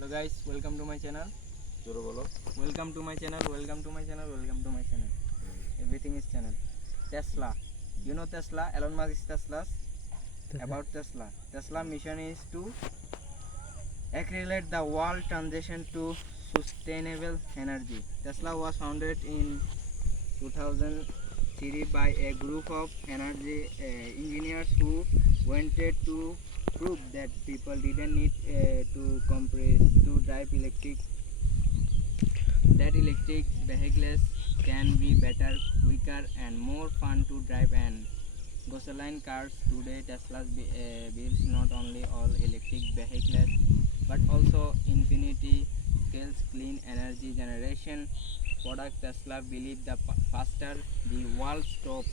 Hello guys, welcome to my channel. জোরে বলো। Welcome to my channel. Welcome to my channel. Welcome to my channel. Everything is channel. Tesla. You know Tesla? Elon Musk is Tesla. About Tesla. Tesla mission is to accelerate the world transition to sustainable energy. Tesla was founded in 2003 by a group of energy engineers who wanted to prove that people didn't need to compress to drive electric vehicles can be better, quicker and more fun to drive and gasoline cars. Today Tesla builds not only all electric vehicles but also infinity scales clean energy generation product. Tesla believe the faster the world stop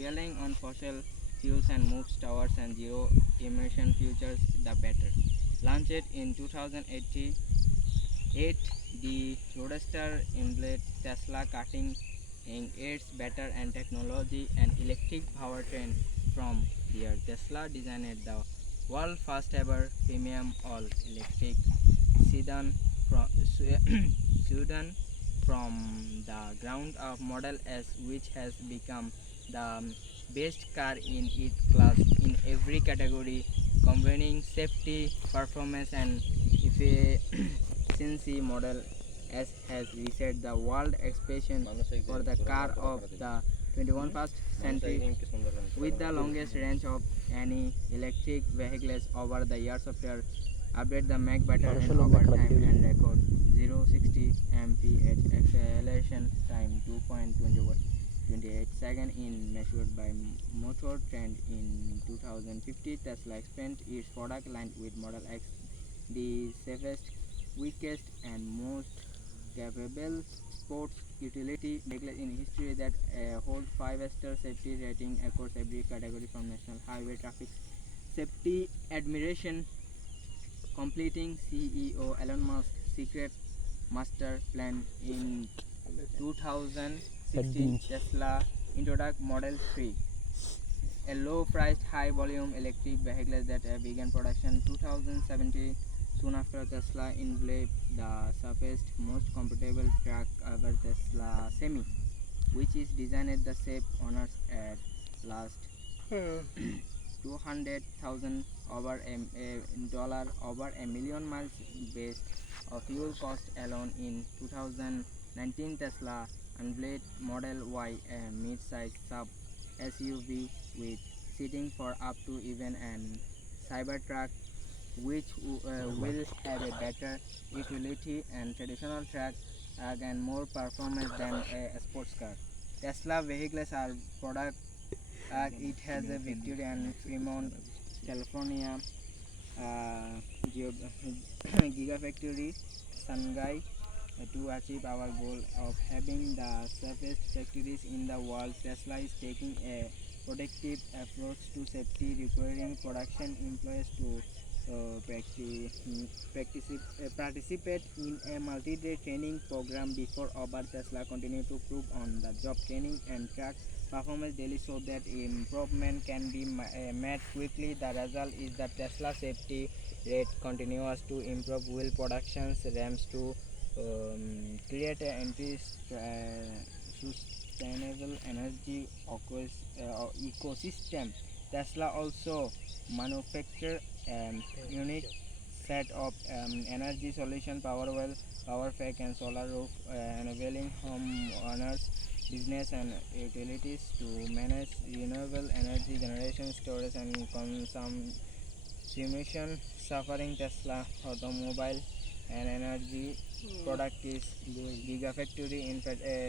relying on fossil fuels and moves towards and zero emission futures, the better. Launched in 2008, the Roadster embodied Tesla cutting in its better and technology and electric powertrain. From there, Tesla designed the world first ever premium all electric sedan from sedan from the ground of Model S, which has become the best car in its class in every category, combining safety, performance, and efficiency. Model S has reset the world expectation for the car of the 21st century with the longest range of any electric vehicles over the years. After update the make better and over time and record 0-60 mph acceleration time 2.28 seconds in measured by motor trend. In 2050, Tesla expanded its product line with Model X, the safest, quickest and most capable sports utility vehicle in history that holds 5-star safety rating across every category from national highway traffic safety admiration, completing CEO Elon Musk's secret master plan. In 2016, Tesla introduced Model 3, a low-priced, high-volume electric vehicle that began production 2017. Soon after, Tesla unveiled the safest, most comfortable truck ever, Tesla Semi, which is designed the safe owners at last 200,000 over over a million miles based of fuel cost alone. In 2019, Tesla unveiled Model Y, a mid-size sub SUV with seating for up to even an Cybertruck, which will have a better utility and traditional truck and more performance than a sports car. Tesla vehicles are product. It has a Victoria and Fremont, California Gigafactory Shanghai to achieve our goal of having the safest factories in the world. Tesla is taking a protective approach to safety, requiring production employees to participate in a multi-day training program before our Tesla continue to prove on the job training and track performance daily so that improvement can be made quickly. The result is that Tesla safety rate continues to improve while production ramps to create an sustainable energy ecosystem. Tesla also manufacture unique set of energy solution, power well, power pack and solar roof, enabling homeowners, business and utilities to manage renewable energy generation, storage and consumption. Suffering Tesla automobile and energy product is Gigafactory in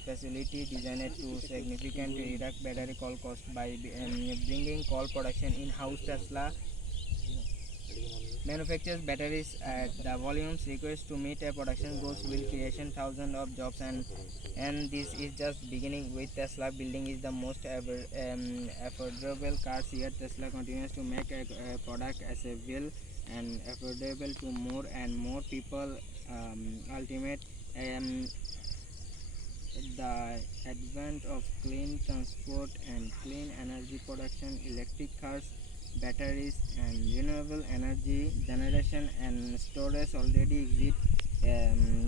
facility designed to significantly reduce battery coal cost by bringing coal production in-house. Tesla manufactures batteries at the volumes required to meet a production goals will creation thousands of jobs, and this is just beginning. With Tesla building is the most affordable cars here. Tesla continues to make a product accessible and affordable to more and more people. Ultimate the advent of clean transport and clean energy production, electric cars batteries and renewable energy generation and storage already exist,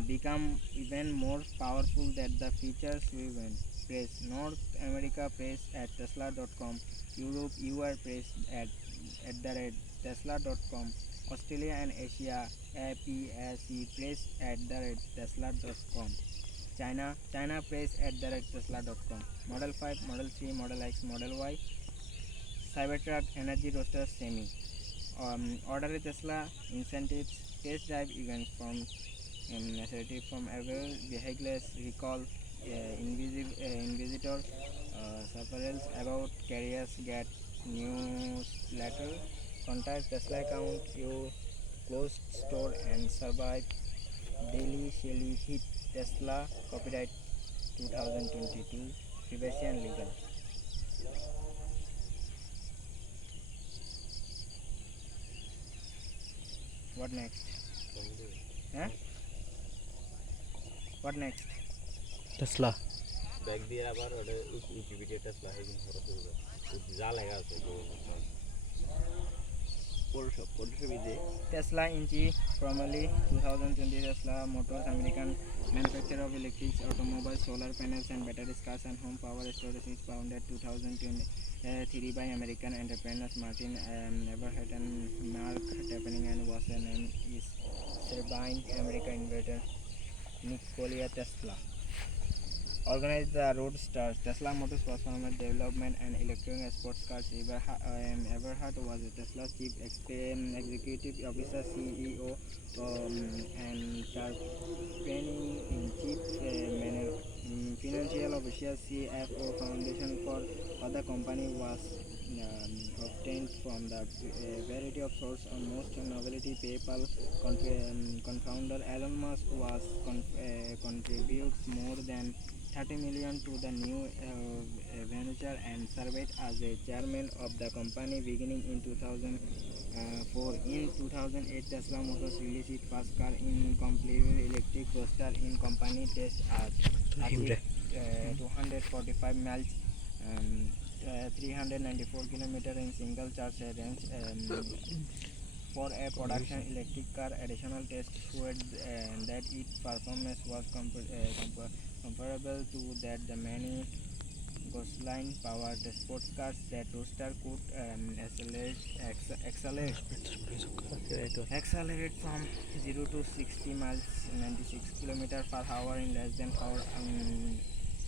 become even more powerful than the features we went. Press North America press at tesla.com, Europe UR press at tesla.com, Australia and Asia APAC press at tesla.com, China press at tesla.com. Model 5, Model 3, Model X, Model Y, Cybertruck, Energy Roaster, Semi. Order a Tesla incentives, test drive events from assertive from available vehicles, recall inquisitor, sufferals about carriers, get newsletter, contact Tesla account, you closed store and survive daily Shelly hit Tesla copyright 2022 privacy and legal. What next? Huh? What next? Tesla. Bag দিয়ে আবার ওটা Wikipedia Tesla হয় কিন্তু ওরা শুরু করে যা লেখা আছে পড়শো বিদে Tesla Inc. formerly 2020 Tesla Motors American manufacturer of electric automobiles, solar panels and batteries, cars and home power storage is founded 2003 by American entrepreneurs Martin Everhart and Mark Tapening and was named is Servine American inventor Nikola Tesla. Organized the Roadsters. Tesla Motors was formed development and electric sports cars. Everhart was Tesla's chief executive officer, CEO, and training-in-chief financial officer, CFO. Foundation for the company was obtained from the variety of sources. Most novelty PayPal confounder Elon Musk was contributes more than 30 million to the new venture and served as a chairman of the company beginning in 2004. In 2008, Tesla Motors released its first car in completely electric roadster in company test at 245 miles, 394 kilometers in single charge range. For a production electric car, additional tests showed that its performance was comparable to that the many gasoline-powered sports cars. That roadster could accelerate from 0 to 60 miles, 96 kilometers per hour in less than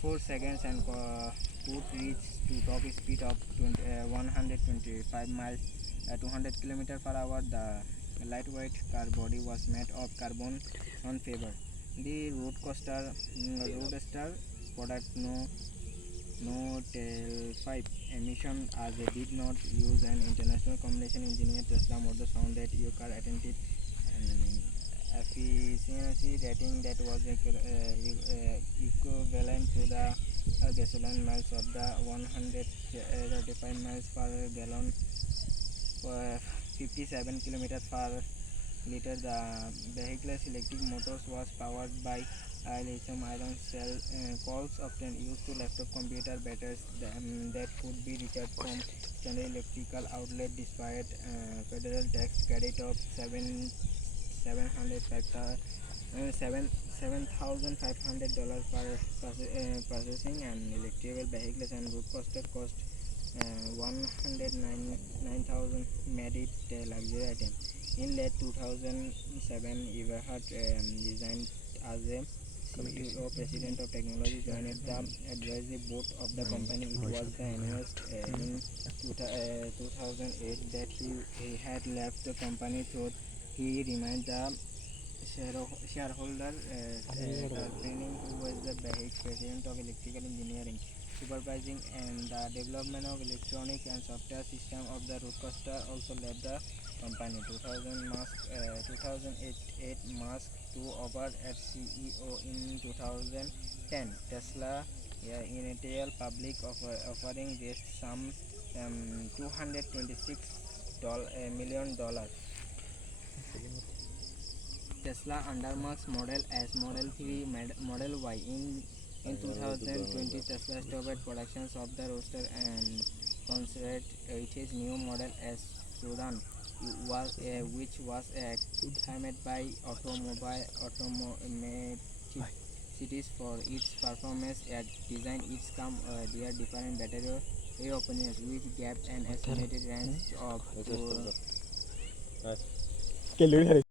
4 seconds and could reach to top speed of 125 miles, 200 kilometers per hour. The lightweight car body was made of carbon fiber. The roadster product no tailpipe emission as it did not use an international combustion engineer. Tesla Motors found that your car attended efficiency rating that was equivalent to the gasoline miles of the 135 miles per gallon, 57 kilometers per liter. The vehicle's electric motors was powered by lithium ion cell coils, often used to laptop computer batteries that could be recharged from standard electrical outlet. Despite federal tax credit of $7,500 per processing and electrical vehicles and road cost 109,000 made it a luxury item. In late 2007, Everhart resigned as a CEO, President of Technology, joined the advisory board of the company. It was the announced in 2008 that he had left the company, though he remained the shareholder. Training, who was the president of electrical engineering, supervising and the development of electronic and software system of the roadcaster, also led the company. 2008 Musk took over as CEO. In 2010, Tesla initial public offering raised some $226 million. Tesla under Musk's Model S, Model 3, Model Y. In 2020, Tesla stopped productions of the Roadster and sponsored its new model as Sudan, which was claimed by automotive cities for its performance and design. Its come their different battery opinions, which gave an estimated range of Eso es todo. Ah, Que lo